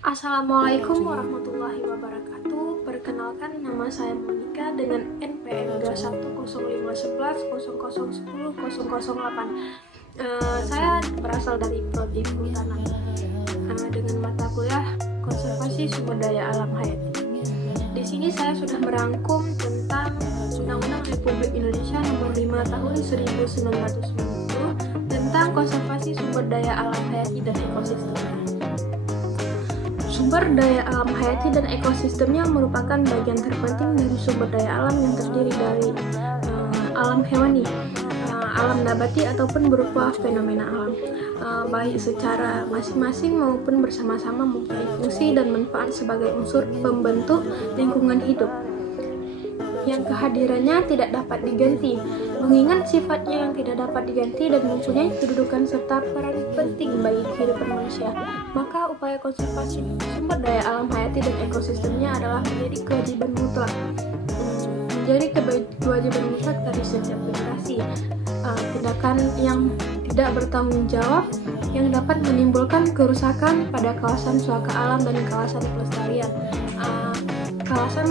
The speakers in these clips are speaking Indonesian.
Assalamualaikum warahmatullahi wabarakatuh. Perkenalkan, nama saya Monica dengan NPM 2105111001008. Saya berasal dari Prodi Kehutanan dengan mata kuliah Konservasi Sumber Daya Alam Hayati. Di sini saya sudah merangkum tentang Undang-Undang Republik Indonesia Nomor 5 Tahun 1990 tentang konservasi sumber daya alam hayati dan ekosistem. Sumber daya alam hayati dan ekosistemnya merupakan bagian terpenting dari sumber daya alam yang terdiri dari alam hewani, alam nabati ataupun berupa fenomena alam, baik secara masing-masing maupun bersama-sama mempunyai fungsi dan manfaat sebagai unsur pembentuk lingkungan hidup yang kehadirannya tidak dapat diganti. Mengingat sifatnya yang tidak dapat diganti dan mempunyai kedudukan serta peran penting bagi kehidupan manusia, maka upaya konservasi sumber daya alam hayati dan ekosistemnya adalah menjadi kewajiban mutlak. Kewajiban mutlak dari setiap generasi. Tindakan yang tidak bertanggung jawab yang dapat menimbulkan kerusakan pada kawasan suaka alam dan kawasan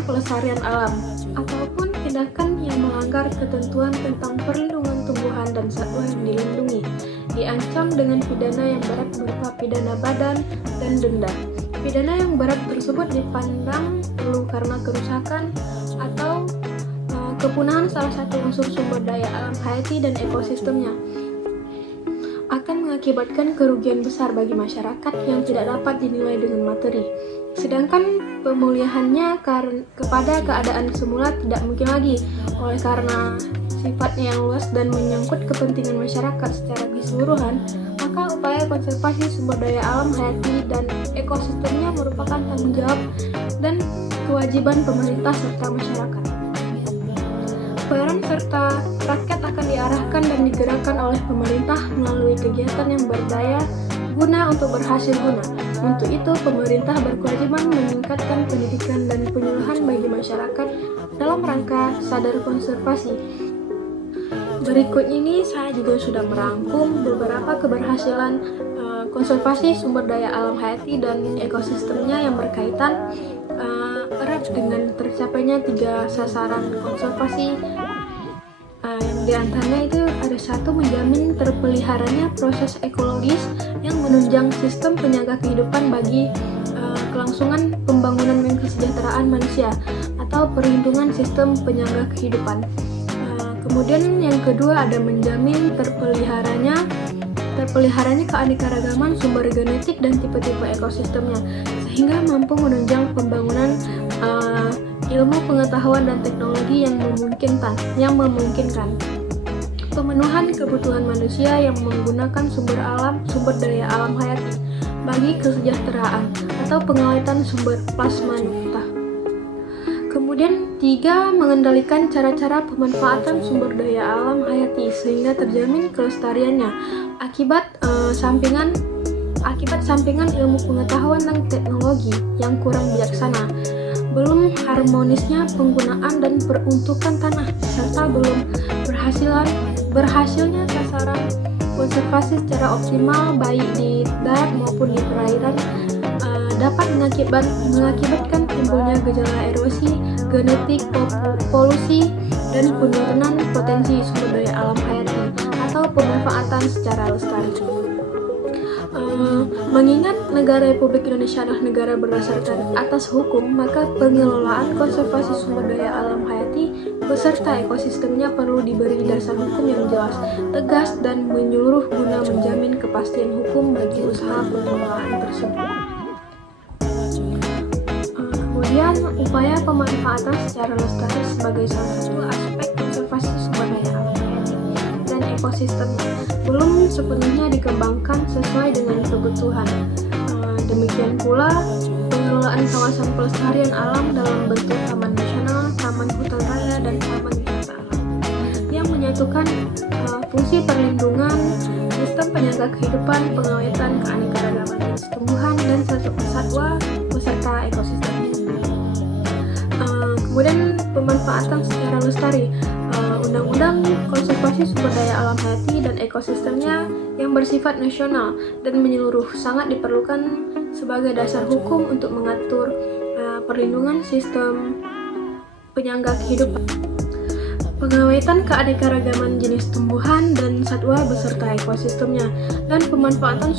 pelestarian alam, ataupun tindakan yang melanggar ketentuan tentang perlindungan tumbuhan dan satwa yang dilindungi, diancam dengan pidana yang berat berupa pidana badan dan denda. Pidana yang berat tersebut dipandang perlu karena kerusakan atau kepunahan salah satu unsur sumber daya alam hayati dan ekosistemnya akan mengakibatkan kerugian besar bagi masyarakat yang tidak dapat dinilai dengan materi. Sedangkan pemulihannya kepada keadaan semula tidak mungkin lagi, oleh karena sifatnya yang luas dan menyangkut kepentingan masyarakat secara keseluruhan, maka upaya konservasi sumber daya alam hayati dan ekosistemnya merupakan tanggung jawab dan kewajiban pemerintah serta masyarakat. Peran serta rakyat akan diarahkan dan digerakkan oleh pemerintah melalui kegiatan yang berdaya guna untuk berhasil guna. Untuk itu, pemerintah berkewajiban meningkatkan pendidikan dan penyuluhan bagi masyarakat dalam rangka sadar konservasi. Berikut ini saya juga sudah merangkum beberapa keberhasilan konservasi sumber daya alam hayati dan ekosistemnya yang berkaitan erat dengan tercapainya 3 sasaran konservasi. Yang diantaranya itu ada 1, menjamin terpeliharanya proses ekologis yang menunjang sistem penjaga kehidupan bagi kelangsungan pembangunan dan kesejahteraan manusia atau perlindungan sistem penjaga kehidupan. Kemudian yang kedua ada menjamin terpeliharanya keanekaragaman sumber genetik dan tipe-tipe ekosistemnya sehingga mampu menunjang pembangunan ilmu pengetahuan dan teknologi yang memungkinkan pemenuhan kebutuhan manusia yang menggunakan sumber daya alam hayati bagi kesejahteraan atau pengawetan sumber plasma nafta. Kemudian 3, mengendalikan cara-cara pemanfaatan sumber daya alam hayati sehingga terjamin kelestariannya akibat sampingan ilmu pengetahuan dan teknologi yang kurang bijaksana, belum harmonisnya penggunaan dan peruntukan tanah, serta belum berhasilnya sasaran konservasi secara optimal baik di darat maupun di perairan dapat mengakibatkan timbulnya gejala erosi, genetik, polusi, dan penurunan potensi sumber daya alam hayati atau pemanfaatan secara lestari. Mengingat negara Republik Indonesia adalah negara berdasarkan atas hukum, maka pengelolaan konservasi sumber daya alam hayati beserta ekosistemnya perlu diberi dasar hukum yang jelas, tegas, dan menyeluruh guna menjamin kepastian hukum bagi usaha pengelolaan tersebut. Kemudian, upaya pemanfaatan secara lestari sebagai salah satu aspek konservasi sumber daya alam hayati dan ekosistemnya belum sepenuhnya dikembangkan sesuai dengan kebutuhan. Demikian pula, pengelolaan kawasan pelestarian alam dalam bentuk taman nasional, taman hutan raya, dan taman wisata alam yang menyatukan fungsi perlindungan, sistem penjaga kehidupan, pengawetan keanekaragaman jenis tumbuhan dan satwa beserta ekosistem. Kemudian pemanfaatan secara lestari. Undang-Undang Konservasi Sumber Daya Alam Hayati dan Ekosistemnya yang bersifat nasional dan menyeluruh sangat diperlukan sebagai dasar hukum untuk mengatur perlindungan sistem penyangga kehidupan, pengawetan keanekaragaman jenis tumbuhan dan satwa beserta ekosistemnya, dan pemanfaatan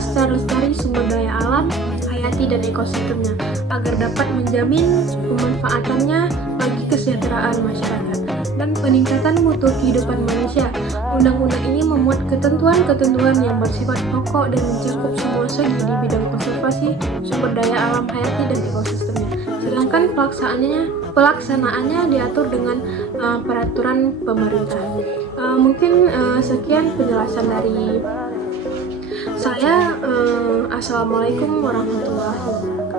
secara lestari sumber daya alam, hayati dan ekosistemnya agar dapat menjamin pemanfaatannya bagi kesejahteraan masyarakat dan peningkatan mutu kehidupan manusia. Undang-undang ini memuat ketentuan-ketentuan yang bersifat pokok dan mencakup semua segi di bidang konservasi sumber daya alam, hayati dan ekosistemnya. Sedangkan pelaksanaannya diatur dengan peraturan pemerintah. Mungkin sekian penjelasan dari saya. Assalamualaikum warahmatullahi wabarakatuh.